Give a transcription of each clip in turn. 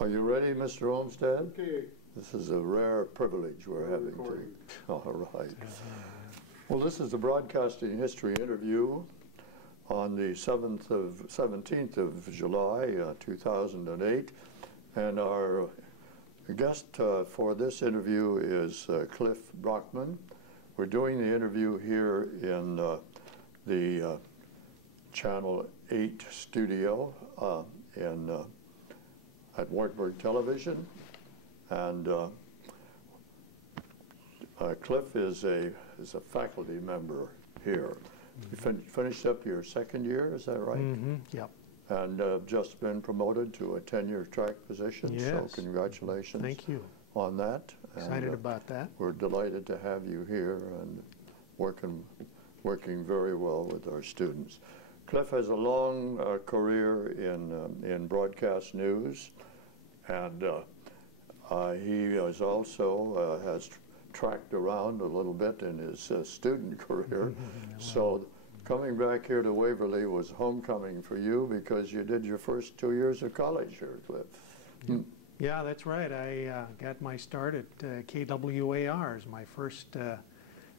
Are you ready, Mr. Olmsted? Okay. This is a rare privilege we're having to. All right. Well, this is the Broadcasting History interview on the 17th of July, 2008. And our guest for this interview is Cliff Brockman. We're doing the interview here in the Channel 8 studio at Wartburg Television, and Cliff is a faculty member here. You finished up your second year, is that right? Mm-hmm. Yep. And just been promoted to a tenure track position. Yes. So congratulations. Thank you. On that. Excited about that. We're delighted to have you here and working very well with our students. Cliff has a long career in broadcast news, and he is also has tracked around a little bit in his student career. So coming back here to Waverly was homecoming for you because you did your first 2 years of college here, Cliff. Yeah, that's right. I got my start at KWAR as my first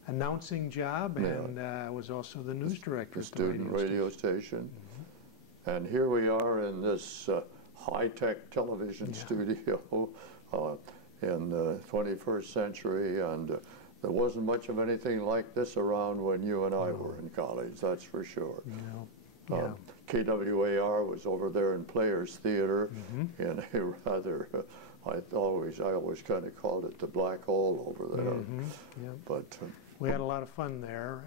announcing job, and I was also the news director at the student radio station. And here we are in this high-tech television studio in the 21st century, and there wasn't much of anything like this around when you and I were in college, that's for sure. KWAR was over there in Players Theater in a rather, I always kind of called it the black hole over there. But we had a lot of fun there.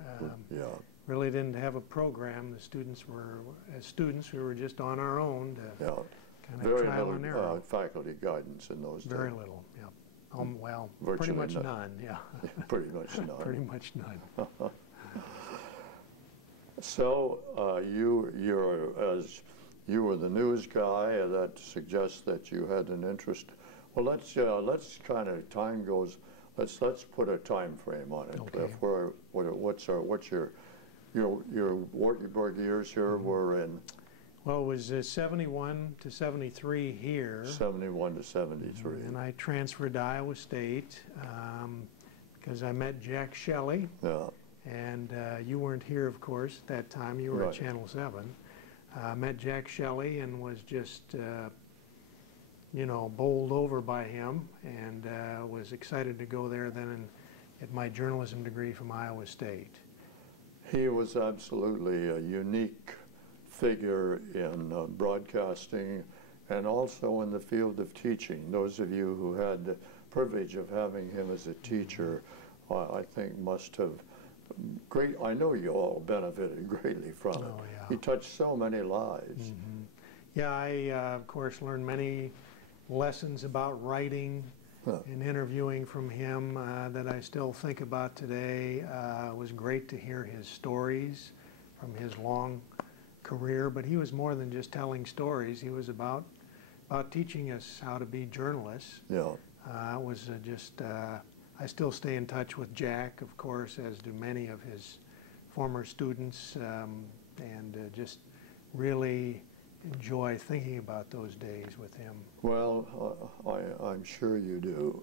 Really didn't have a program. The students were, as students, we were just on our own to kind of trial and error. Very little faculty guidance in those days. Very little, yeah. Well, virtually pretty much none, yeah. Pretty much none. Pretty much none. So you were the news guy. That suggests that you had an interest. Well, let's kind of time goes. Let's put a time frame on it. Okay. What's your Wartburg years here were in? Well, it was 71 to 73 here. 71 to 73. And I transferred to Iowa State because I met Jack Shelley. Yeah. And you weren't here, of course, at that time. You were at Channel 7. I met Jack Shelley and was just, bowled over by him, and was excited to go there then and get my journalism degree from Iowa State. He was absolutely a unique figure in broadcasting and also in the field of teaching. Those of you who had the privilege of having him as a teacher, I think must have I know you all benefited greatly from it. Oh, yeah. He touched so many lives. Yeah, I of course learned many lessons about writing and interviewing from him that I still think about today. It was great to hear his stories from his long career, but he was more than just telling stories. He was about teaching us how to be journalists. Yeah. It was just I still stay in touch with Jack, of course, as do many of his former students, and just really enjoy thinking about those days with him. Well, I'm sure you do.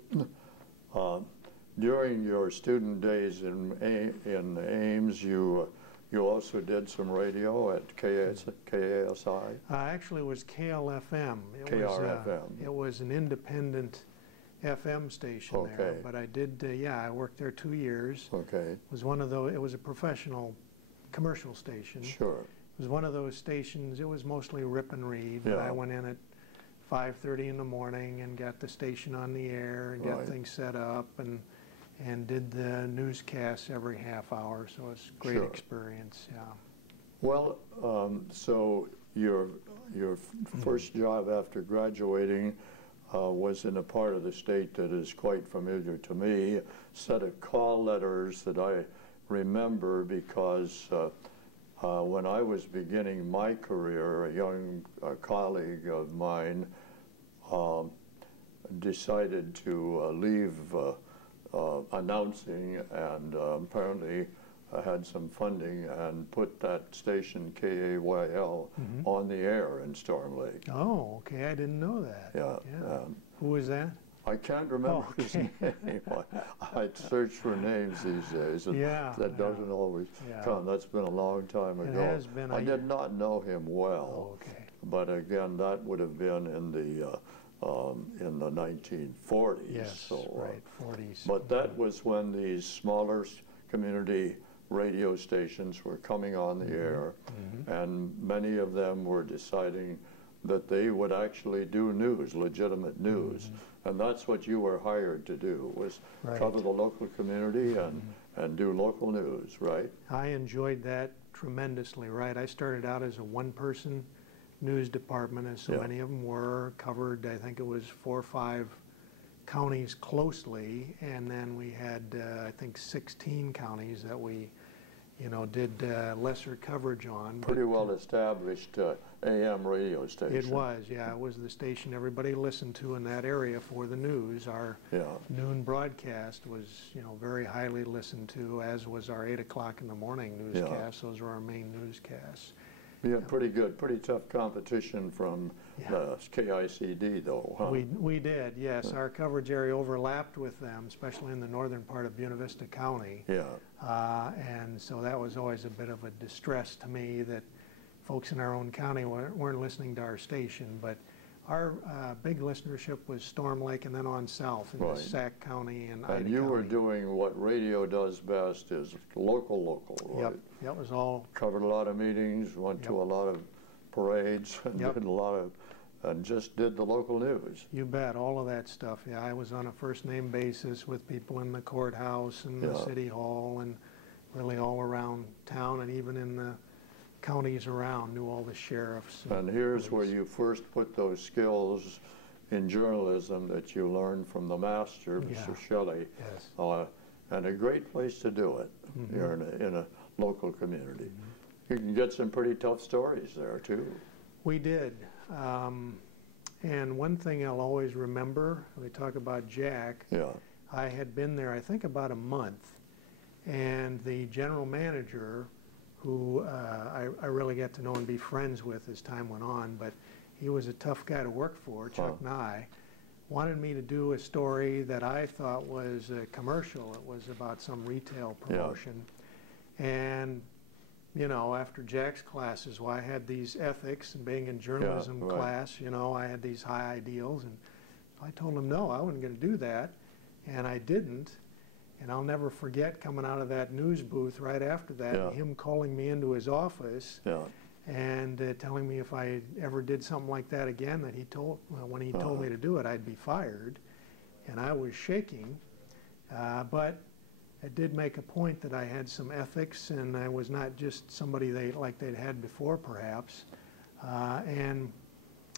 During your student days in Ames, you also did some radio at KASI? Actually, it was KLFM. KRFM. It was an independent FM station there, but I did, I worked there 2 years. Okay. It was one of those, it was a professional commercial station. Sure. It was one of those stations, it was mostly rip and read, but I went in at 5:30 in the morning and got the station on the air and got things set up and did the newscasts every half hour, so it's a great experience, yeah. Well, so your first job after graduating was in a part of the state that is quite familiar to me, a set of call letters that I remember because when I was beginning my career, a young colleague of mine decided to leave announcing and apparently had some funding and put that station KAYL on the air in Storm Lake. Oh, okay, I didn't know that. Yeah. Who was that? I can't remember his name. I search for names these days, and that doesn't always come. That's been a long time ago. It has been. I did not know him well, but again, that would have been in the 1940s. Yes, right, 40s. But that was when these smaller community radio stations were coming on the air, and many of them were deciding that they would actually do news, legitimate news. And that's what you were hired to do, was cover the local community and do local news, right? I enjoyed that tremendously, right? I started out as a one-person news department, as so many of them were, covered, I think it was 4 or 5 counties closely, and then we had, I think, 16 counties that we, did lesser coverage on. Pretty well established AM radio station. It was, it was the station everybody listened to in that area for the news. Our noon broadcast was, very highly listened to, as was our 8 o'clock in the morning newscast. Those were our main newscasts. We had pretty tough competition from the KICD, though, huh? We did, yes. Our coverage area overlapped with them, especially in the northern part of Buena Vista County. And so that was always a bit of a distress to me that folks in our own county weren't listening to our station. But our big listenership was Storm Lake and then on south in Sac County and Ida you County. Were doing what radio does best, is local, right? Yep, that was all. Covered a lot of meetings, went to a lot of parades, and did a lot of, and just did the local news. You bet, all of that stuff. Yeah, I was on a first-name basis with people in the courthouse and the city hall and really all around town, and even in the counties around, knew all the sheriffs. And here's where you first put those skills in journalism that you learned from the master, Mr. Shelley. And a great place to do it. You're in a local community. You can get some pretty tough stories there, too. We did. And one thing I'll always remember, we talk about Jack, I had been there, I think, about a month, and the general manager, who I really got to know and be friends with as time went on, but he was a tough guy to work for, Chuck Nye, wanted me to do a story that I thought was a commercial. It was about some retail promotion. And, after Jack's classes, I had these ethics and being in journalism class, I had these high ideals. And I told him, no, I wasn't going to do that. And I didn't. And I'll never forget coming out of that news booth right after that, and him calling me into his office and telling me if I ever did something like that again, that when he told me to do it, I'd be fired. And I was shaking, but it did make a point that I had some ethics, and I was not just somebody like they'd had before, perhaps. And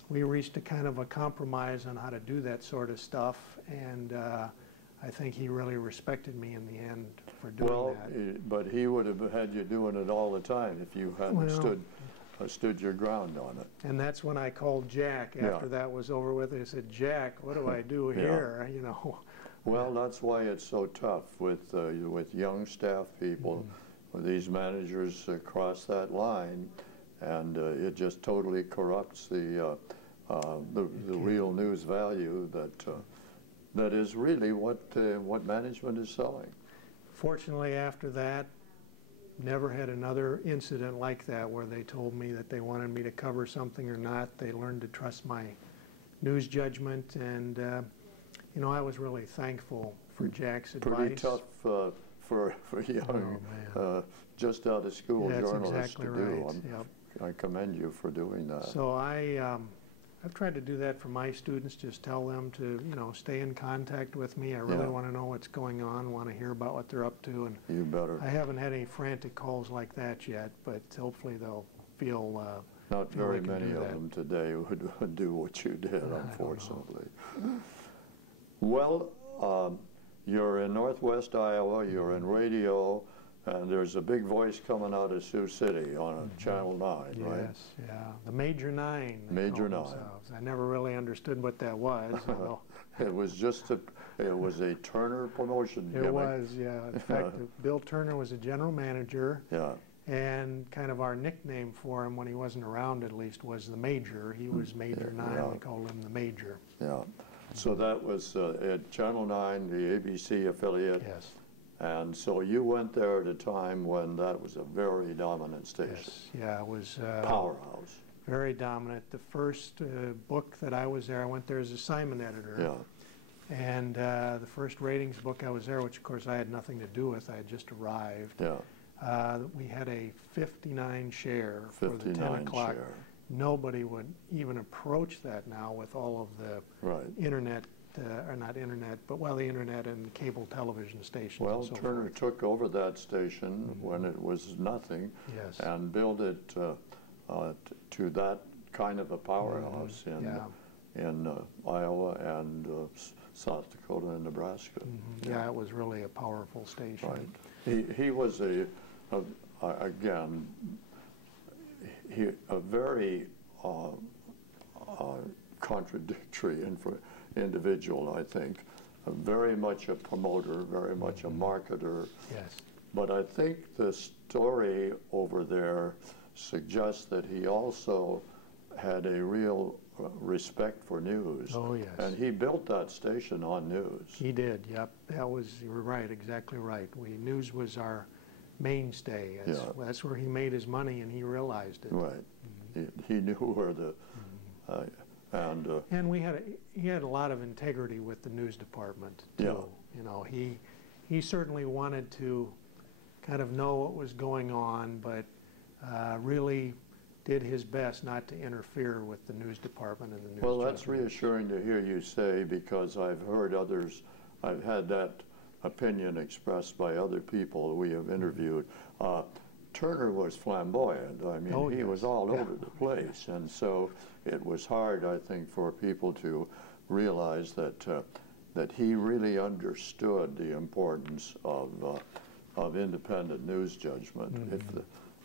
we reached a kind of a compromise on how to do that sort of stuff, and I think he really respected me in the end for doing that. But he would have had you doing it all the time if you hadn't stood your ground on it. And that's when I called Jack after that was over with. I said, Jack, what do I do here? Well, that's why it's so tough with young staff people. These managers cross that line, and it just totally corrupts the real news value that is really what management is selling. Fortunately, after that, never had another incident like that where they told me that they wanted me to cover something or not. They learned to trust my news judgment, and I was really thankful for Jack's advice. Pretty tough for young, just out of school journalists to do. I commend you for doing that. So I've tried to do that for my students, just tell them to, stay in contact with me. I really want to know what's going on, want to hear about what they're up to. And you better. I haven't had any frantic calls like that yet, but hopefully they'll feel not very many of them today would do what you did, unfortunately. Well, you're in Northwest Iowa, you're in radio, and there's a big voice coming out of Sioux City on Channel 9, right? Yes, the Major 9. Major 9. I never really understood what that was. It was just it was a Turner promotion gimmick. It was, yeah. In fact, Bill Turner was a general manager. Yeah. And kind of our nickname for him, when he wasn't around at least, was the Major. He was Major 9, yeah. we called him the Major. Yeah. So that was at Channel 9, the ABC affiliate. Yes. And so you went there at a time when that was a very dominant station. Yes, yeah, it was powerhouse. Very dominant. The first book that I was there, I went there as assignment editor. Yeah. And the first ratings book I was there, which of course I had nothing to do with, I had just arrived. Yeah. We had a 59 share for the 59 10 o'clock. share. Nobody would even approach that now with all of the internet, or not internet, but well, the internet and cable television stations. Well, and so Turner forth. took over that station when it was nothing, Yes. and built it to that kind of a powerhouse in Iowa and South Dakota and Nebraska. Yeah, it was really a powerful station. Right. He was again, a very contradictory individual, I think. Very much a promoter, very much a marketer. Yes. But I think the story over there suggests that he also had a real respect for news. Oh, yes. And he built that station on news. He did, yep. That was, you were right, exactly right. News was our mainstay. That's where he made his money, and he realized it. Right. He knew where the... and he had a lot of integrity with the news department, too. Yeah. You know, he certainly wanted to kind of know what was going on, but really did his best not to interfere with the news department and the news. Well, that's reassuring to hear you say, because I've heard others, I've had that opinion expressed by other people we have interviewed. Turner was flamboyant. I mean, he was all over the place. And so it was hard, I think, for people to realize that he really understood the importance of independent news judgment.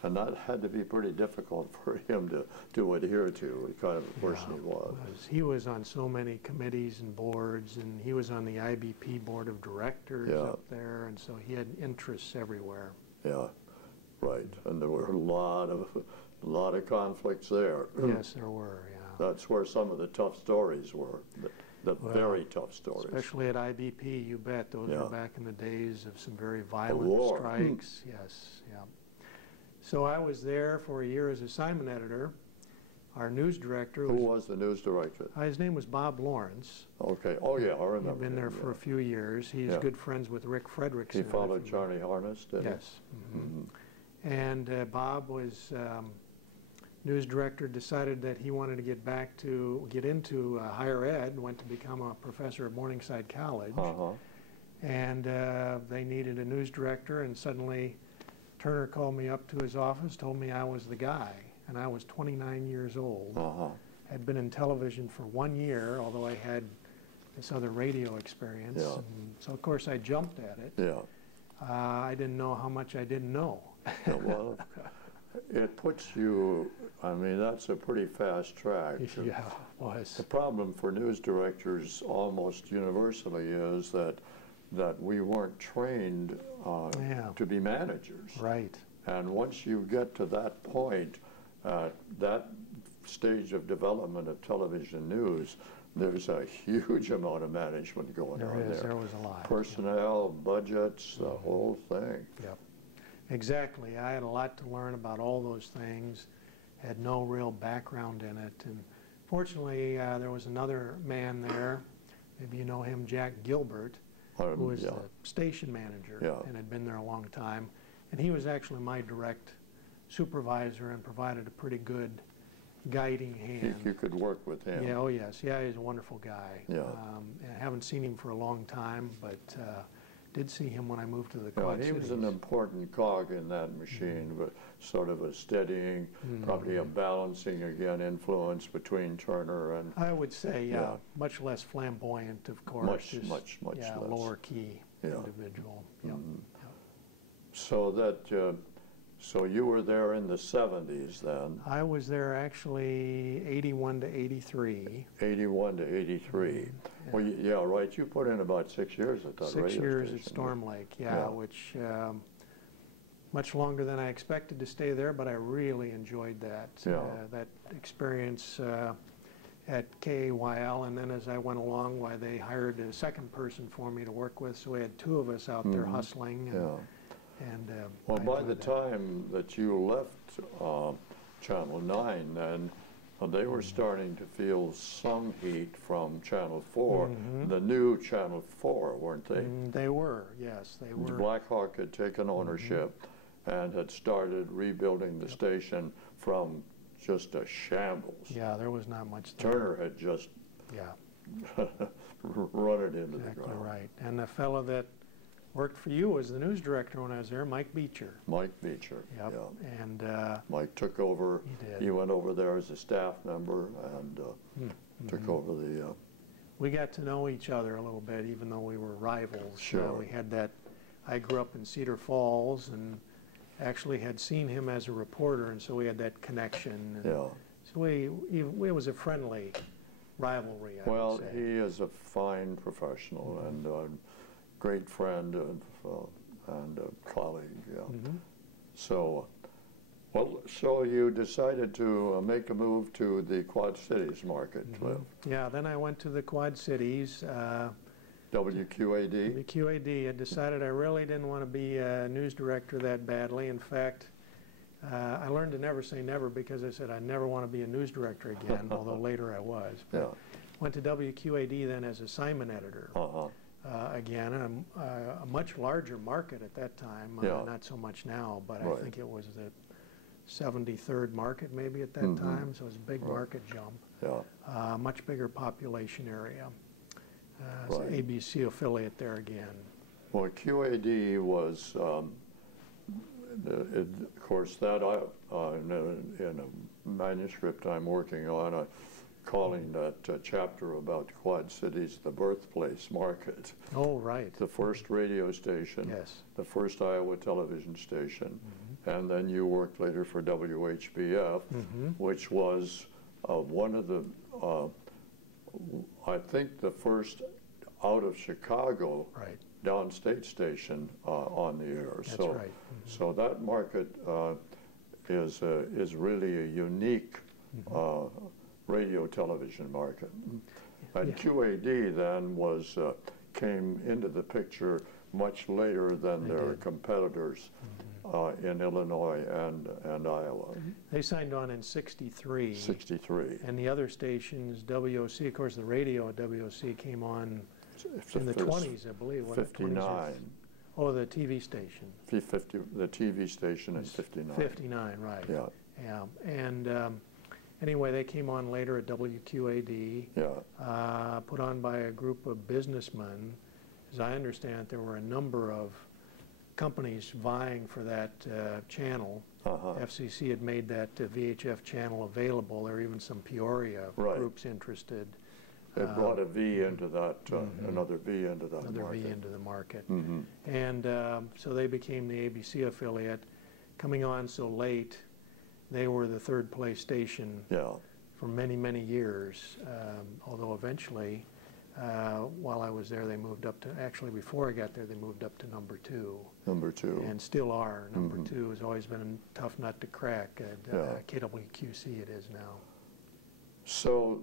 And that had to be pretty difficult for him to adhere to, the kind of person he was. He was on so many committees and boards, and he was on the IBP board of directors up there, and so he had interests everywhere. Yeah, right. And there were a lot of conflicts there. Yes, there were, yeah. That's where some of the tough stories were, the very tough stories. Especially at IBP, you bet. Those were back in the days of some very violent strikes. Yes, yeah. So I was there for a year as assignment editor. Our news director Who was the news director? His name was Bob Lawrence. Okay. Oh, yeah, I remember. He'd been there for a few years. He's good friends with Rick Frederickson. He followed Charlie Harness, did he? Yes. And Bob was news director, decided that he wanted to get into higher ed, went to become a professor at Morningside College. And they needed a news director, and suddenly Turner called me up to his office, told me I was the guy, and I was 29 years old. Had been in television for 1 year, although I had this other radio experience. And so, of course, I jumped at it. Yeah. I didn't know how much I didn't know. Well, it puts you, I mean, that's a pretty fast track. Yeah, it was. The problem for news directors almost universally is that we weren't trained to be managers. Right. And once you get to that point, that stage of development of television news, there's a huge amount of management going on there. There was a lot. Personnel, budgets, the whole thing. Yep. Exactly. I had a lot to learn about all those things, had no real background in it. And fortunately, there was another man there, maybe you know him, Jack Gilbert, who was the station manager and had been there a long time. And he was actually my direct supervisor and provided a pretty good guiding hand. You could work with him. Yeah, oh yes. Yeah, he's a wonderful guy. Yeah. I haven't seen him for a long time, but did see him when I moved to the Quad He was an important cog in that machine, but sort of a steadying, probably a balancing, again, influence between Turner and... I would say, much less flamboyant, of course. Much less. Lower key individual. So you were there in the 70s then? I was there actually 81 to 83. 81 to 83. Well, yeah, right. You put in about 6 years at that radio 6 years station. at Storm Lake, yeah. Which much longer than I expected to stay there, but I really enjoyed that that experience at KAYL. And then as I went along, why they hired a second person for me to work with, so we had two of us out there hustling. And well, by the time that you left Channel 9, then they were starting to feel some heat from Channel 4, the new Channel 4, weren't they? They were, yes, they were. Blackhawk had taken ownership and had started rebuilding the station from just a shambles. Yeah, there was not much there. Turner had just run it into the ground. Exactly right. And the fellow that worked for you as the news director when I was there, Mike Beecher. Mike Beecher. Yep. Yeah. And Mike took over. He did. He went over there as a staff member and took over the. We got to know each other a little bit, even though we were rivals. Sure. We had that. I grew up in Cedar Falls and actually had seen him as a reporter, and so we had that connection. And so it was a friendly rivalry, I would say. He is a fine professional and a great friend and a colleague. So, so you decided to make a move to the Quad Cities market, Cliff. Yeah, then I went to the Quad Cities. WQAD? WQAD had decided I really didn't want to be a news director that badly. In fact, I learned to never say never, because I said I never want to be a news director again, although later I was. But went to WQAD then as assignment editor. Again, a much larger market at that time, not so much now, but I think it was the 73rd market maybe at that time, so it was a big market jump. Much bigger population area. It's an ABC affiliate there again. Well, QAD was, of course, that in a manuscript I'm working on, calling that chapter about Quad Cities the birthplace market. Oh, right. The first radio station, the first Iowa television station, and then you worked later for WHBF, which was one of the, I think the first out of Chicago downstate station on the air. That's right. So that market is really a unique radio television market. And QAD then came into the picture much later than their competitors in Illinois and Iowa. They signed on in 63. 63. And the other stations, WOC, of course the radio at WOC came on in the 20s, I believe. 59. Oh, the TV station. The TV station in 59. 59, right. Yeah. And anyway, they came on later at WQAD, put on by a group of businessmen. As I understand it, there were a number of companies vying for that channel. FCC had made that VHF channel available. There were even some Peoria groups interested. It brought a V into that, another V into that another market. V into the market. And so they became the ABC affiliate. Coming on so late, they were the third place station for many, many years, although eventually, while I was there, they moved up to, actually before I got there, they moved up to number 2. Number 2. And still are. Number 2 has always been a tough nut to crack. At KWQC it is now. So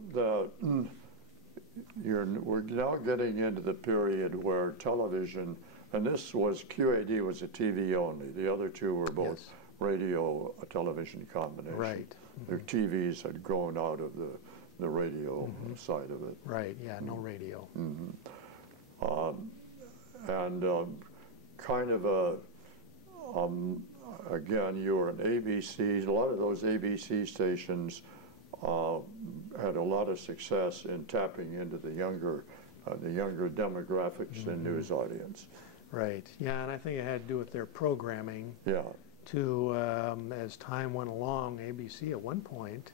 we're now getting into the period where television, and this was, QAD was a TV only. The other two were both radio, television combination. Right. Their TVs had grown out of the radio side of it. Right, yeah, no radio. And kind of again, you were an ABC, a lot of those ABC stations had a lot of success in tapping into the younger demographics and news audience. Right, yeah, and I think it had to do with their programming. To, as time went along, ABC at one point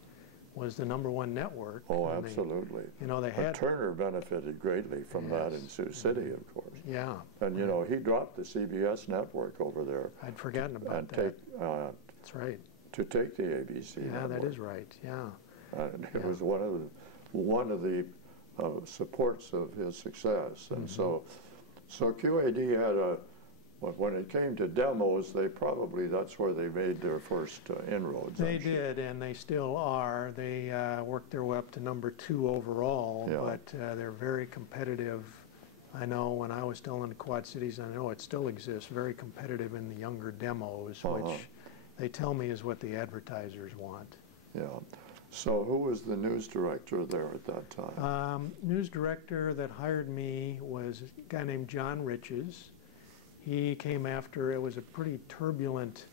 was the #1 network. Oh, absolutely. They had Turner benefited greatly from that in Sioux City, of course. Yeah. And he dropped the CBS network over there. I'd forgotten about that. That's right. To take the ABC network. That is right. Yeah. And it was one of the supports of his success. And so QAD had when it came to demos, that's where they made their first inroads. They did, and they still are. They worked their way up to #2 overall, but they're very competitive. I know when I was still in the Quad Cities, I know it still exists, very competitive in the younger demos, which they tell me is what the advertisers want. Yeah. So who was the news director there at that time? News director that hired me was a guy named John Riches. He came after, it was a pretty turbulent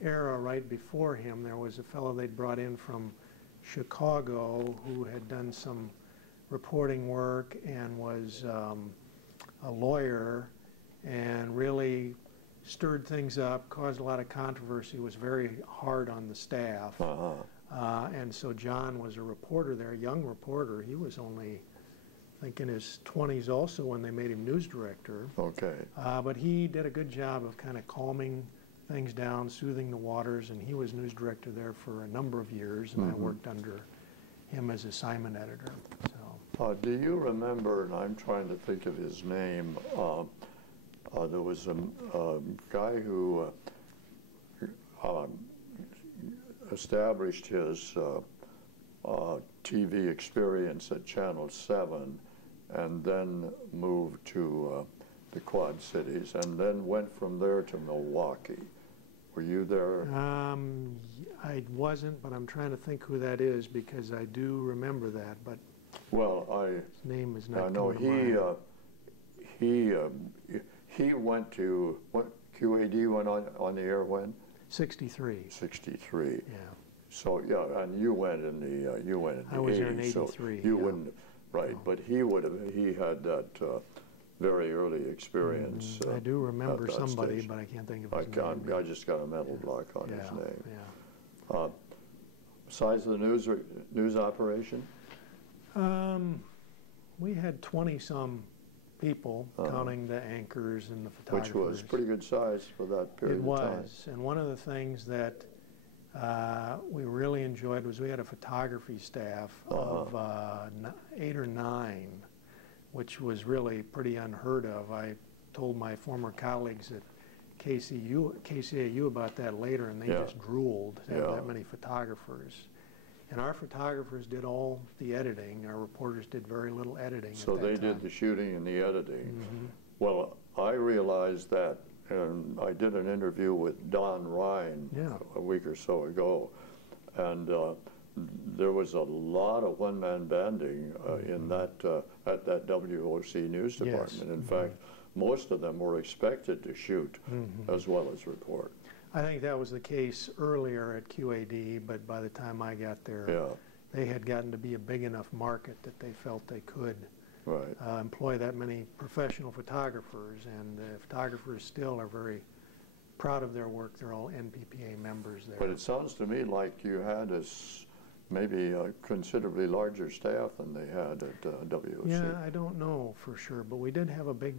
era right before him. There was a fellow they'd brought in from Chicago who had done some reporting work and was a lawyer and really stirred things up, caused a lot of controversy, was very hard on the staff. And so John was a reporter there, a young reporter. He was only, I think, in his 20s also when they made him news director. Okay. But he did a good job of kind of calming things down, soothing the waters, and he was news director there for a number of years, and I worked under him as assignment editor. So. Do you remember, and I'm trying to think of his name, there was a guy who established his TV experience at Channel 7 and then moved to the Quad Cities and then went from there to Milwaukee. Were you there? I wasn't, but I'm trying to think who that is because I do remember that, but well, his name is not. I know he went to what QAD went on the air when? 63. 63. Yeah. So yeah, and you went in the you went in the 80s. I was there in 83. So you wouldn't, right? But he had that very early experience. I do remember somebody, station. but I can't think of his name. I just got a mental block on his name. Yeah. Size of the news operation? We had 20-some people, counting the anchors and the photographers. Which was pretty good size for that period of time. It was, and one of the things that we really enjoyed was we had a photography staff of 8 or 9, which was really pretty unheard of. I told my former colleagues at KCAU about that later, and they just drooled to have that many photographers. And our photographers did all the editing. Our reporters did very little editing. So they did the shooting and the editing. Well, I realized that, and I did an interview with Don Ryan a week or so ago, and there was a lot of one-man banding in that at that WOC news department. In fact, most of them were expected to shoot as well as report. I think that was the case earlier at QAD, but by the time I got there, they had gotten to be a big enough market that they felt they could employ that many professional photographers, and the photographers still are very proud of their work. They're all NPPA members there. But it sounds to me like you had maybe a considerably larger staff than they had at WOC. Yeah, I don't know for sure, but we did have a big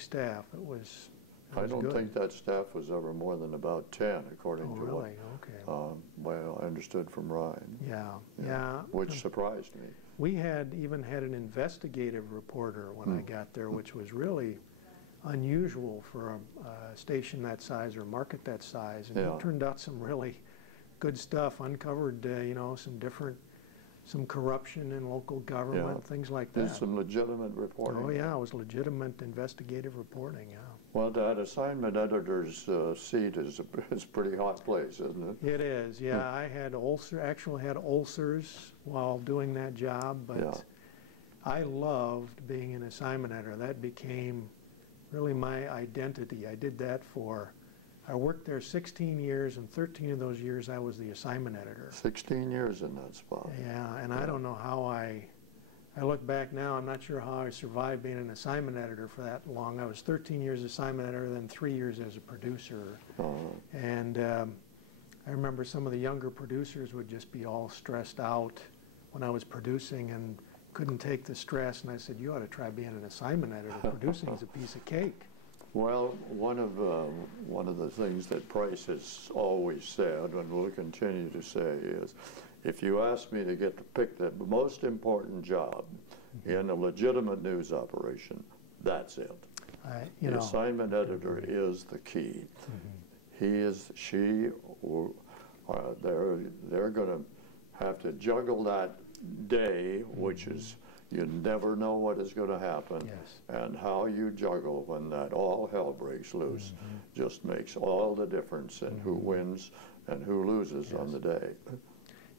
staff. It was I don't think that staff was ever more than about 10, according to really? what I understood from Ryan. Yeah. Which surprised me. We even had an investigative reporter when I got there, which was really unusual for a station that size or a market that size. And it turned out some really good stuff, uncovered, some corruption in local government, things like that. Did some legitimate reporting. Oh yeah, it was legitimate investigative reporting, Well, that assignment editor's seat is a pretty hot place, isn't it? It is, yeah. I had actually had ulcers while doing that job, but I loved being an assignment editor. That became really my identity. I worked there 16 years, and 13 of those years I was the assignment editor. 16 years in that spot. Yeah, and I don't know how I look back now, I'm not sure how I survived being an assignment editor for that long. I was 13 years assignment editor, then 3 years as a producer. And I remember some of the younger producers would just be all stressed out when I was producing and couldn't take the stress. And I said, you ought to try being an assignment editor. Producing is a piece of cake. Well, one of the things that Price has always said, and will continue to say, is if you ask me to get to pick the most important job in a legitimate news operation, that's it. The assignment editor is the key. He is, she, or they're going to have to juggle that day, which is, you never know what is going to happen, and how you juggle when that all hell breaks loose just makes all the difference in who wins and who loses on the day.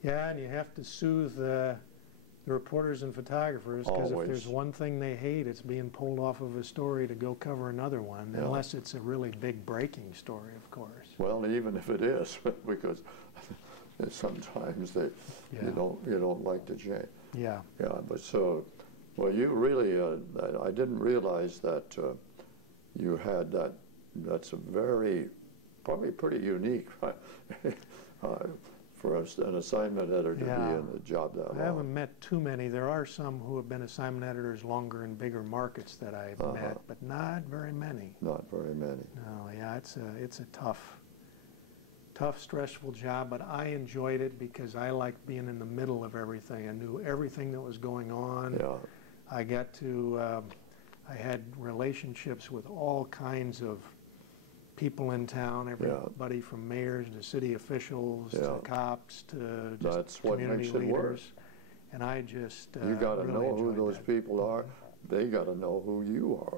Yeah, and you have to soothe the reporters and photographers, because if there's one thing they hate, it's being pulled off of a story to go cover another one, unless it's a really big breaking story, of course. Well, even if it is, because sometimes you don't like to change. Yeah, but so, well, you really, I didn't realize that you had that. That's a probably pretty unique for an assignment editor to be in a job that long. I haven't met too many. There are some who have been assignment editors longer in bigger markets that I've met, but not very many. Not very many. No, yeah, it's a tough, stressful job, but I enjoyed it because I liked being in the middle of everything. I knew everything that was going on. Yeah. I got to, I had relationships with all kinds of people in town, everybody from mayors to city officials to cops to just community leaders. And I just you got to really know who those that. people are. They got to know who you are.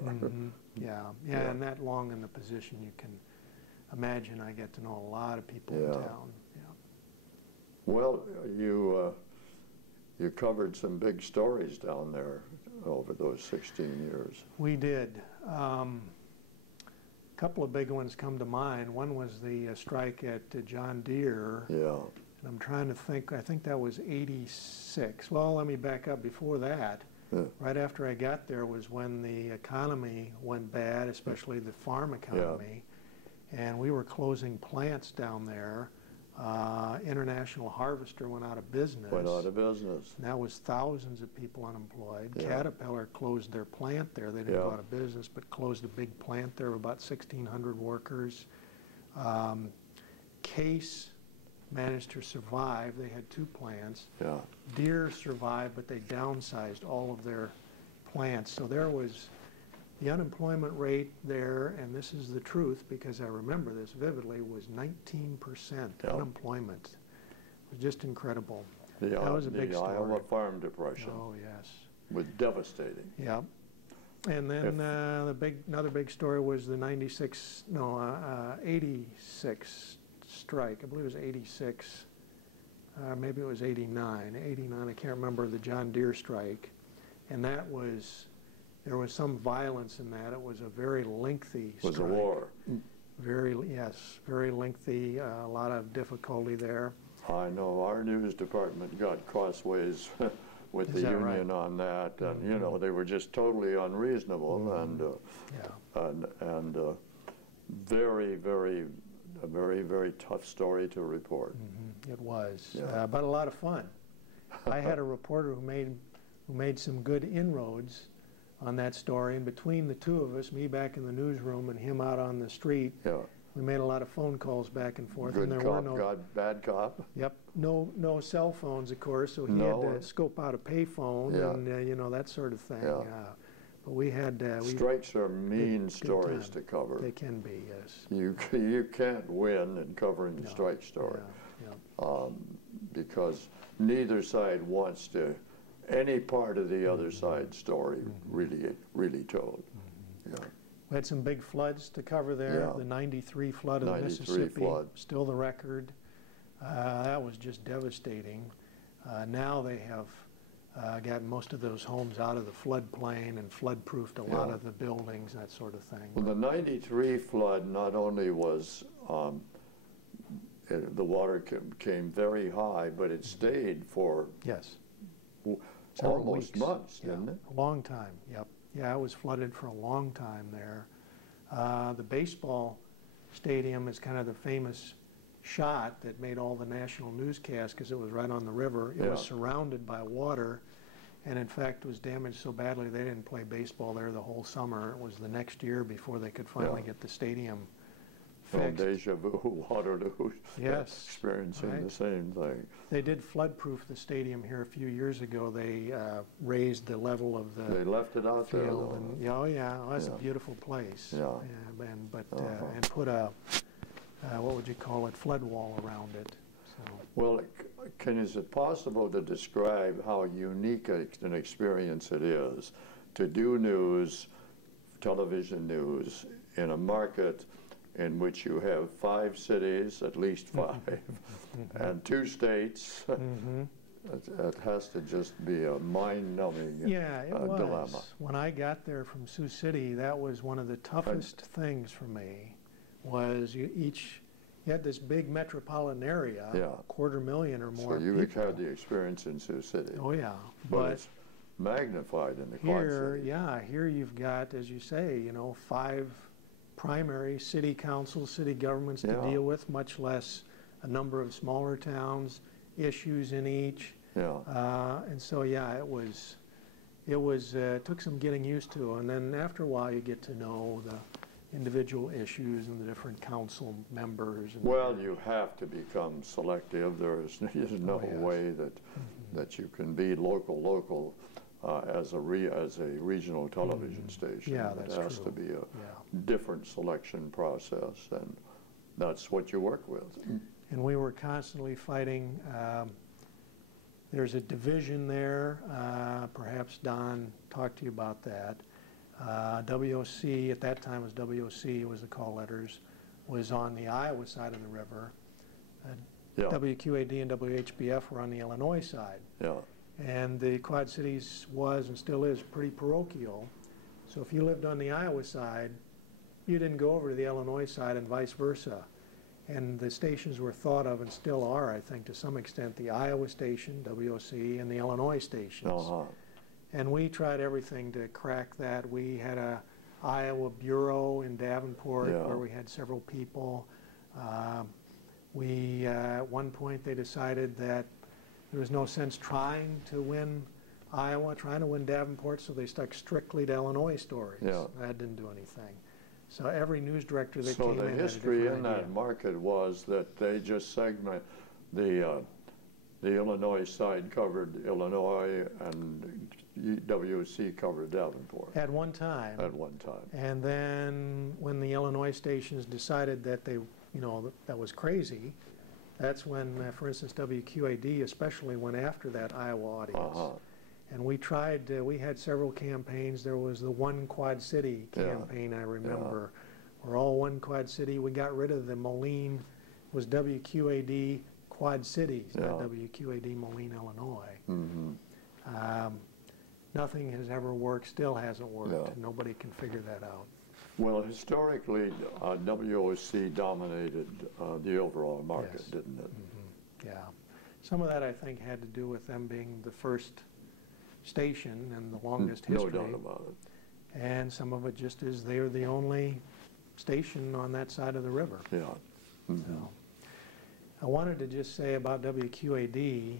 Yeah, and that long in the position, you can imagine I get to know a lot of people in town. Well, you covered some big stories down there over those 16 years. We did. A couple of big ones come to mind. One was the strike at John Deere. Yeah. And I'm trying to think, I think that was 86. Well, let me back up before that. Right after I got there was when the economy went bad, especially the farm economy. And we were closing plants down there. International Harvester went out of business. Went out of business. And that was thousands of people unemployed. Caterpillar closed their plant there. They didn't go out of business, but closed a big plant there of about 1,600 workers. Case managed to survive. They had 2 plants. Deere survived, but they downsized all of their plants. So there was the unemployment rate there, and this is the truth because I remember this vividly, was 19% unemployment. It was just incredible. That was a big story. The Iowa Farm Depression. Oh, yes. Was devastating. Yeah. And then another big story was the 86 strike. I believe it was 86. Maybe it was 89. 89, I can't remember, the John Deere strike. And that was, there was some violence in that. It was a very lengthy strike. It was a war. Very lengthy, a lot of difficulty there. I know our news department got crossways with the union on that, and you know, they were just totally unreasonable and very, very tough story to report. It was, but a lot of fun. I had a reporter who made some good inroads on that story, and between the two of us, me back in the newsroom and him out on the street, we made a lot of phone calls back and forth. Good and there cop, were bad cop. Yep, no cell phones, of course, so he had to scope out a payphone and you know, that sort of thing. But we had strikes are mean stories to cover. They can be, yes. You can't win in covering the strike story because neither side wants to any part of the other side's story really told. We had some big floods to cover there. The 93 flood of the Mississippi, still the record. That was just devastating. Now they have gotten most of those homes out of the floodplain and flood-proofed a lot of the buildings, that sort of thing. Well, the 93 flood not only was, the water came very high, but it stayed for almost months, didn't it? A long time, Yeah, it was flooded for a long time there. The baseball stadium is kind of the famous shot that made all the national newscasts because it was right on the river. It was surrounded by water, and in fact was damaged so badly they didn't play baseball there the whole summer. It was the next year before they could finally get the stadium Well, fixed. deja vu, Waterloo, Yes, experiencing right. the same thing. They did flood-proof the stadium here a few years ago. They raised the level of the They left it out there, field, though. and oh yeah, well, that's Yeah. a beautiful place. Yeah. And put a what would you call it, flood wall around it. So Well, is it possible to describe how unique an experience it is to do news, television news, in a market in which you have 5 cities, at least 5, and 2 states? It has to just be a mind-numbing yeah, it was. dilemma. When I got there from Sioux City, that was one of the toughest things for me. Was you had this big metropolitan area, Yeah. 250,000 or more So you people. had the experience in Sioux City, Oh yeah, but it's magnified in the Quad here, Cities. yeah, here you've got, as you say, 5 primary city councils, city governments to Yeah. deal with, much less a number of smaller towns, issues in each. Yeah. And so, yeah, it took some getting used to, and then after a while you get to know the individual issues and the different council members. And Well, you have to become selective. There's no yes. way that you can be local as a regional television station. Yeah, that's It has true. to be a Yeah. different selection process, and that's what you work with. And we were constantly fighting. There's a division there. Perhaps Don talked to you about that. WOC, at that time was WOC, was the call letters, was on the Iowa side of the river. Yeah. WQAD and WHBF were on the Illinois side. Yeah. And the Quad Cities was and still is pretty parochial. So if you lived on the Iowa side, you didn't go over to the Illinois side and vice versa. And the stations were thought of, and still are, I think, to some extent, the Iowa station, WOC, and the Illinois stations. Uh-huh. And we tried everything to crack that. We had a Iowa bureau in Davenport Yeah. where we had several people. At one point they decided that there was no sense trying to win Iowa, trying to win Davenport, so they stuck strictly to Illinois stories. Yeah. That didn't do anything. So every news director that So came the in had a history different in idea. that market was that they just segment the Illinois side covered Illinois and WC covered Davenport At one time. at one time. And then when the Illinois stations decided that that was crazy, that's when, for instance, WQAD especially went after that Iowa audience. Uh-huh. And we tried, we had several campaigns. There was the One Quad City campaign, I remember. We're all one Quad City. We got rid of the Moline, was WQAD Quad Cities, not WQAD Moline, Illinois. Mm-hmm. Nothing has ever worked, still hasn't worked. Yeah. Nobody can figure that out. Well, historically, WOC dominated the overall market, Yes. didn't it? Mm-hmm. Yeah. Some of that, I think, had to do with them being the first station and the longest history. No doubt about it. And some of it just is they are the only station on that side of the river. Yeah. Mm-hmm. So, I wanted to just say about WQAD,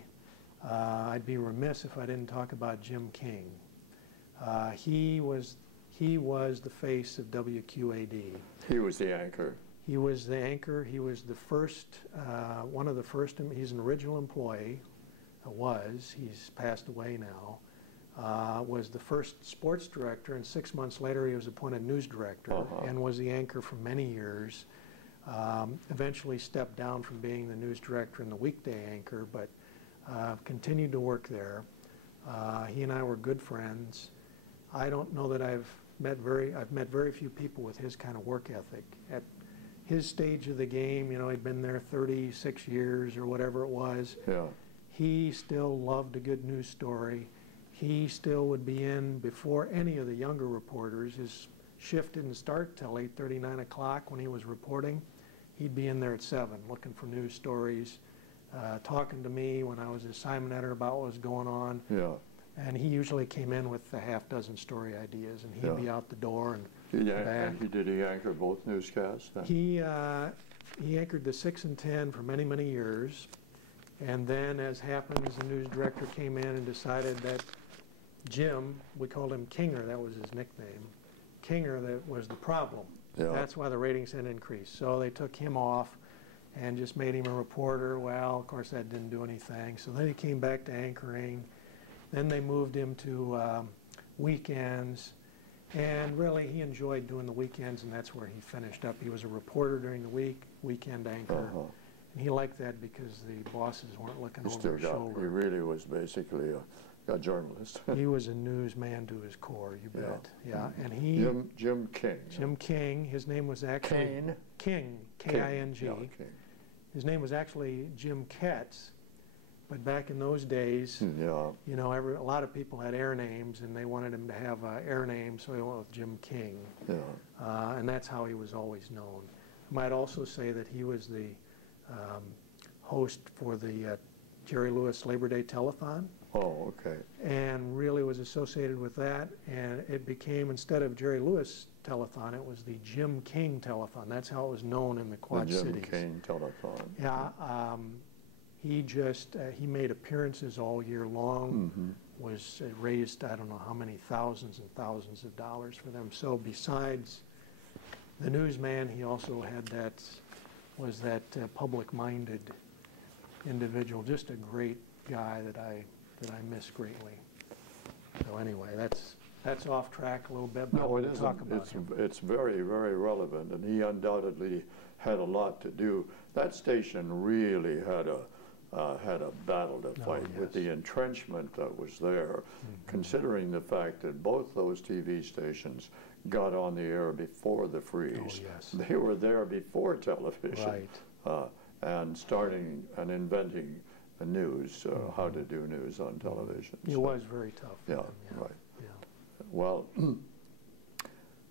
I'd be remiss if I didn't talk about Jim King. He was the face of WQAD. He was the anchor. He was the anchor. He was the first, one of the first. He's an original employee. He's passed away now. Was the first sports director, and 6 months later he was appointed news director and was the anchor for many years. Eventually stepped down from being the news director and the weekday anchor, but continued to work there. He and I were good friends. I don't know that I've met very few people with his kind of work ethic. At his stage of the game, he'd been there 36 years or whatever it was. Yeah. He still loved a good news story. He still would be in before any of the younger reporters. His shift didn't start till 8:30, 9 o'clock when he was reporting. He'd be in there at 7 looking for news stories, talking to me when I was assignment editor about what was going on. Yeah. And he usually came in with a half dozen story ideas, and he'd be out the door and back. And did he anchor both newscasts? Then? He anchored the 6 and 10 for many, many years. And then, as happens, the news director came in and decided that Jim, we called him Kinger, that was his nickname, Kinger, that was the problem. Yeah. That's why the ratings had increased. So they took him off and just made him a reporter. Well, of course, that didn't do anything. So then he came back to anchoring. Then they moved him to weekends. And really, he enjoyed doing the weekends, and that's where he finished up. He was a reporter during the week, weekend anchor. And he liked that because the bosses weren't looking over his shoulder. He really was basically a journalist. He was a newsman to his core, you bet. Yeah, and he... Jim King. Jim King. His name was actually... King, K-I-N-G. Yeah, King. His name was actually Jim Ketz, but back in those days, you know, a lot of people had air names, and they wanted him to have an air name, so he went with Jim King. Yeah. And that's how he was always known. I might also say that he was the host for the Jerry Lewis Labor Day Telethon. Oh, okay. And really was associated with that, and it became, instead of Jerry Lewis Telethon, it was the Jim King Telethon. That's how it was known in the Quad Cities. The Jim King Telethon. Yeah. He made appearances all year long, was raised, I don't know how many thousands and thousands of dollars for them. So besides the newsman, he also had was that public-minded individual, just a great guy that I miss greatly. So anyway, that's off track a little bit, but no, it we'll talk about him. It's very, very relevant, and he undoubtedly had a lot to do. That station really had a battle to fight with the entrenchment that was there, considering the fact that both those TV stations got on the air before the freeze. Oh, yes. They were there before television, right. And starting and inventing news, how to do news on television. It was very tough. Yeah, right. Yeah. Well,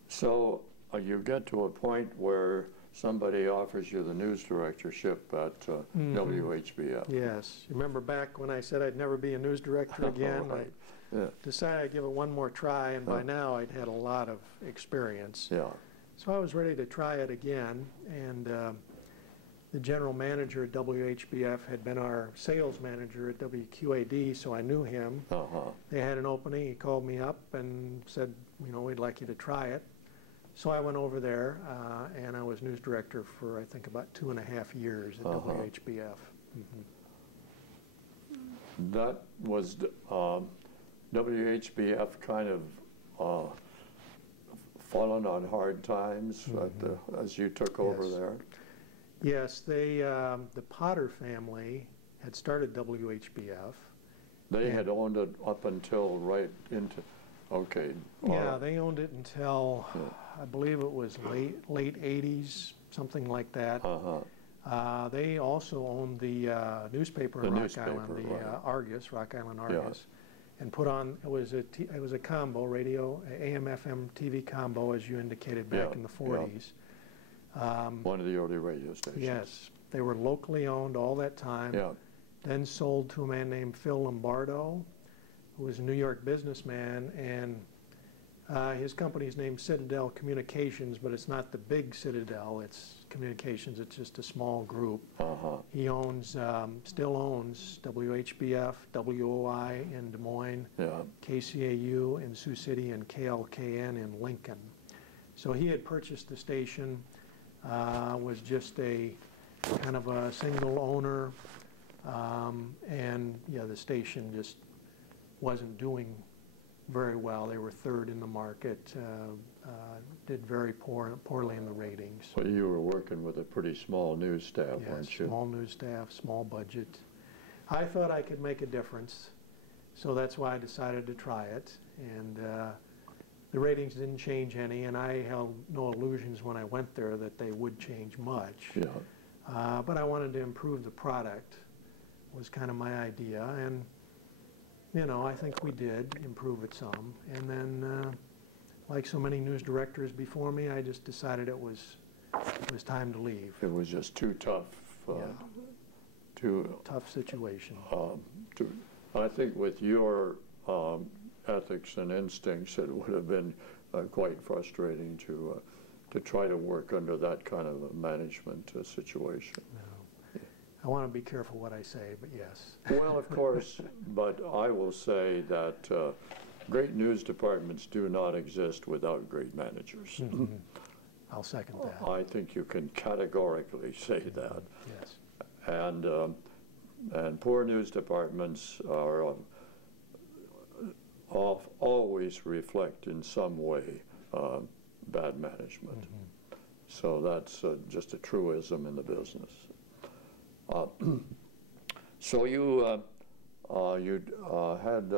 so you get to a point where somebody offers you the news directorship at WHBF. Yes. You remember back when I said I'd never be a news director again? Right. I decided I'd give it one more try, and by now I'd had a lot of experience. Yeah. So I was ready to try it again, and the general manager at WHBF had been our sales manager at WQAD, so I knew him. They had an opening. He called me up and said, you know, we'd like you to try it. So I went over there, and I was news director for, I think, about 2.5 years at WHBF. That was WHBF kind of fallen on hard times as you took over there? Yes, the Potter family had started WHBF. They had owned it up until right into, Yeah, they owned it until, I believe it was late 80s, something like that. They also owned the newspaper in Rock Island, the Argus, Rock Island Argus, and put on, it was a combo, radio, AM/FM TV combo, as you indicated, back in the 40s. One of the early radio stations. Yes, they were locally owned all that time. Then sold to a man named Phil Lombardo, who was a New York businessman, and his company's named Citadel Communications, but it's not the big Citadel, it's communications, it's just a small group. He owns, still owns WHBF, WOI in Des Moines, KCAU in Sioux City, and KLKN in Lincoln. So he had purchased the station, was just a kind of a single owner, and the station just wasn't doing very well. They were third in the market, did very poorly in the ratings. Well, you were working with a pretty small news staff, weren't you? Small news staff, small budget. I thought I could make a difference, so that's why I decided to try it. And the ratings didn't change any, and I held no illusions when I went there that they would change much. But I wanted to improve the product, was kind of my idea, and I think we did improve it some. And then, like so many news directors before me, I just decided it was time to leave. It was just too tough. Tough situation. I think with your ethics and instincts, it would have been quite frustrating to try to work under that kind of a management situation. I want to be careful what I say, but yes. Well, of course, but I will say that great news departments do not exist without great managers. I'll second that. I think you can categorically say that. Yes. And poor news departments are always reflect in some way bad management. Mm-hmm. So that's just a truism in the business. So you had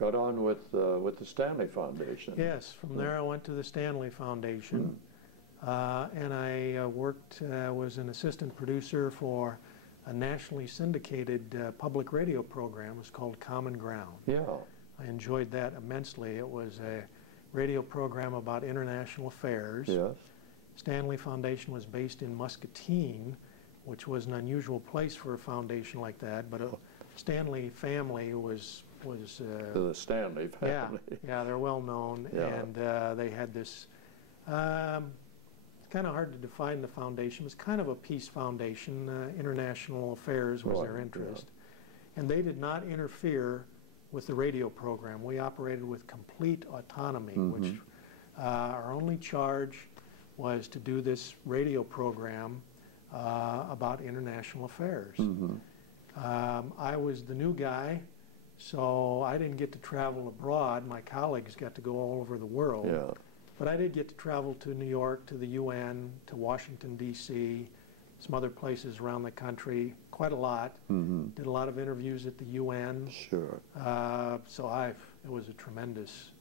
got on with the Stanley Foundation. Yes, from there I went to the Stanley Foundation, and I worked, was an assistant producer for a nationally syndicated public radio program. It was called Common Ground. Yeah. I enjoyed that immensely. It was a radio program about international affairs. Yes. Stanley Foundation was based in Muscatine, which was an unusual place for a foundation like that, but a Stanley family was the Stanley family. Yeah, they're well known, yeah. And they had this kind of hard to define the foundation. It was kind of a peace foundation. International affairs was their interest. Yeah. And they did not interfere with the radio program. We operated with complete autonomy, mm-hmm. which our only charge was to do this radio program about international affairs. Mm-hmm. I was the new guy, so I didn't get to travel abroad. My colleagues got to go all over the world. Yeah. But I did get to travel to New York, to the UN, to Washington, D.C., some other places around the country, quite a lot. Mm-hmm. Did a lot of interviews at the UN. Sure. So it was a tremendous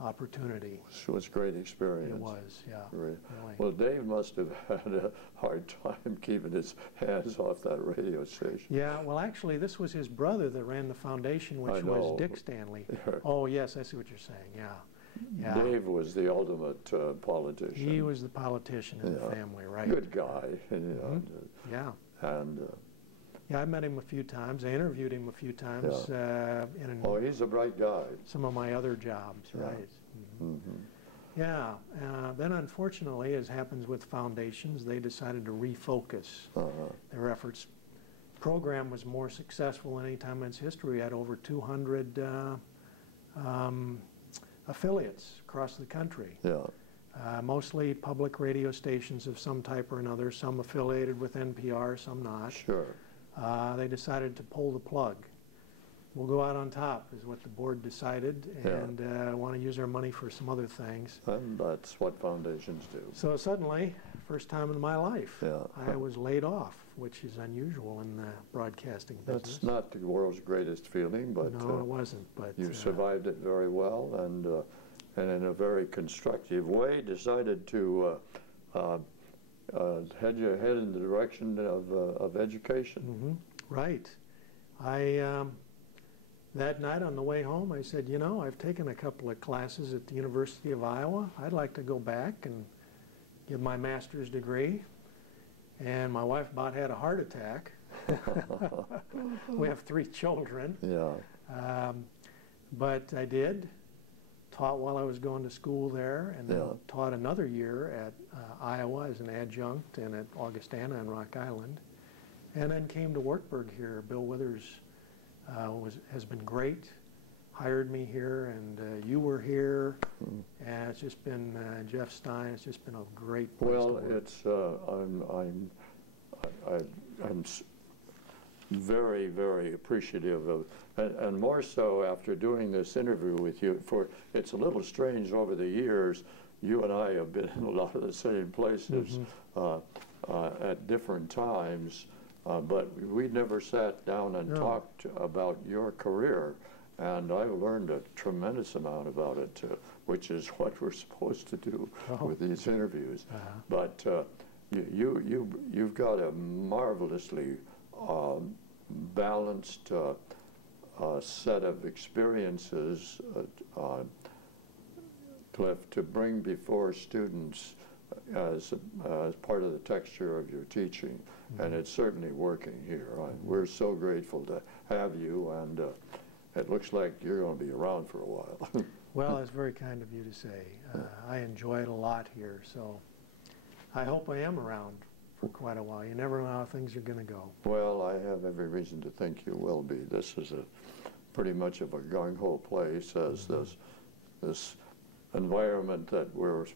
opportunity. It was a great experience. It was, yeah. Really. Really. Well, Dave must have had a hard time keeping his hands off that radio station. Yeah, well, actually, this was his brother that ran the foundation, which was Dick Stanley. Oh, yes, I see what you're saying, yeah. Yeah. Dave was the ultimate politician. He was the politician in the family, right? Good guy. Mm-hmm. Yeah. And yeah, I met him a few times. I interviewed him a few times. He's a bright guy. Some of my other jobs, right? Mm-hmm. Mm-hmm. Yeah. Then, unfortunately, as happens with foundations, they decided to refocus their efforts. The program was more successful than any time in its history. We had over 200 affiliates across the country. Yeah. Mostly public radio stations of some type or another, some affiliated with NPR, some not. Sure. They decided to pull the plug. We'll go out on top is what the board decided, and want to use our money for some other things. And that's what foundations do. So suddenly, first time in my life, I was laid off, which is unusual in the broadcasting business. That's not the world's greatest feeling, but no, it wasn't. But you survived it very well, and in a very constructive way, decided to head in the direction of education. Mm-hmm. Right. That night on the way home, I said, you know, I've taken a couple of classes at the University of Iowa. I'd like to go back and get my master's degree. And my wife about had a heart attack. We have 3 children. Yeah. But I did. Taught while I was going to school there, and then taught another year at Iowa as an adjunct and at Augustana and Rock Island. And then came to Wartburg here. Bill Withers has been great, hired me here, and you were here, and it's just been, Jeff Stein, it's just been a great place to work. It's, I'm very, very appreciative of, and more so after doing this interview with you, it's a little strange over the years, you and I have been in a lot of the same places at different times, but we never sat down and talked about your career, and I've learned a tremendous amount about it, which is what we're supposed to do with these interviews. But you've got a marvelously balanced set of experiences, Cliff, to bring before students as part of the texture of your teaching, and it's certainly working here. We're so grateful to have you, and it looks like you're going to be around for a while. Well, it's very kind of you to say. I enjoy it a lot here, so I hope I am around for quite a while. You never know how things are going to go. Well, I have every reason to think you will be. This is pretty much of a gung-ho place, as this environment that we're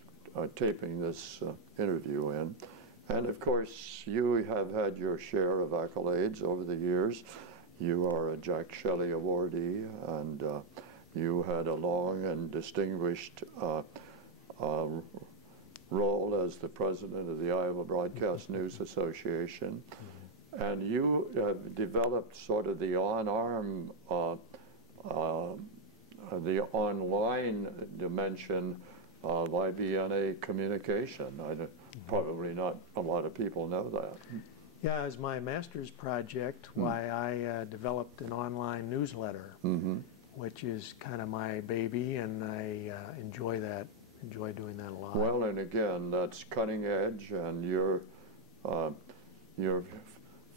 taping this interview in. And of course, you have had your share of accolades over the years. You are a Jack Shelley awardee, and you had a long and distinguished role as the president of the Iowa Broadcast News Association. And you have developed sort of the the online dimension of IBNA communication. Probably not a lot of people know that. Yeah, as my master's project, why I developed an online newsletter, which is kind of my baby, and I enjoy doing that a lot. Well, and again, that's cutting edge, and you're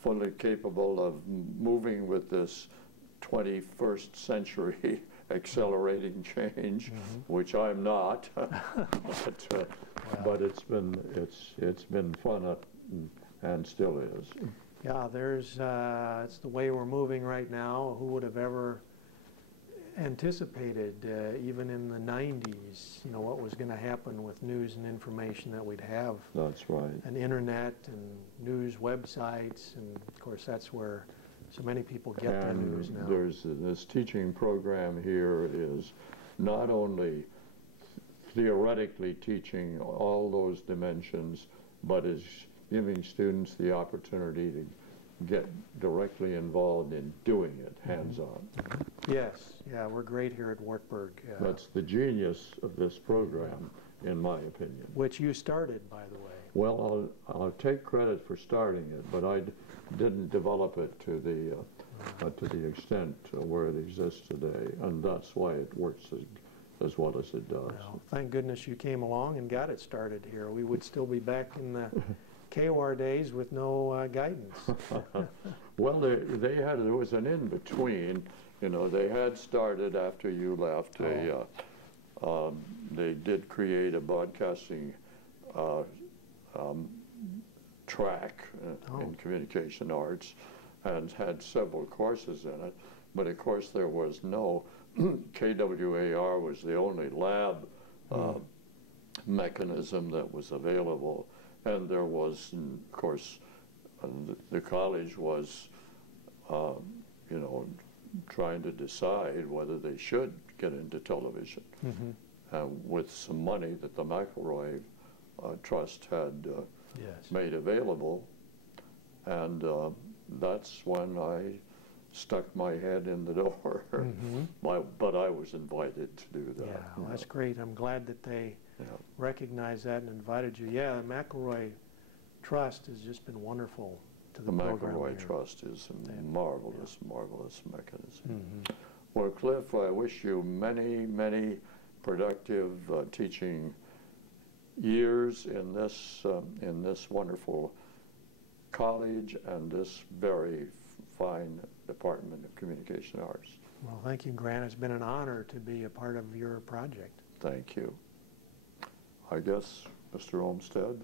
fully capable of moving with this 21st century accelerating change, which I'm not. But it's been fun and still is. Yeah, it's the way we're moving right now. Who would have ever anticipated, even in the 90s, what was going to happen with news and information, that we'd have That's right. an internet and news websites, and of course that's where so many people get their news now. There's this teaching program here is not only theoretically teaching all those dimensions, but is giving students the opportunity to get directly involved in doing it hands-on. Yes, yeah, we're great here at Wartburg. That's the genius of this program, in my opinion. Which you started, by the way. Well, I'll take credit for starting it, but I didn't develop it to the extent where it exists today, and that's why it works as well as it does. Well, thank goodness you came along and got it started here. We would still be back in the KOR days with no guidance. Well, there was an in-between. They had started after you left. They did create a broadcasting track in communication arts and had several courses in it. But of course there was no, KWAR was the only lab mechanism that was available. And there was, of course, the college was, trying to decide whether they should get into television with some money that the McElroy Trust had made available. And that's when I stuck my head in the door. But I was invited to do that. Yeah, well, that's great. I'm glad that they recognized that and invited you. Yeah, the McElroy Trust has just been wonderful to the program. The McElroy Trust is a marvelous, marvelous mechanism. Well, Cliff, I wish you many, many productive teaching years in this wonderful college and this very fine Department of Communication Arts. Well, thank you, Grant. It's been an honor to be a part of your project. Thank you. I guess, Mr. Olmsted?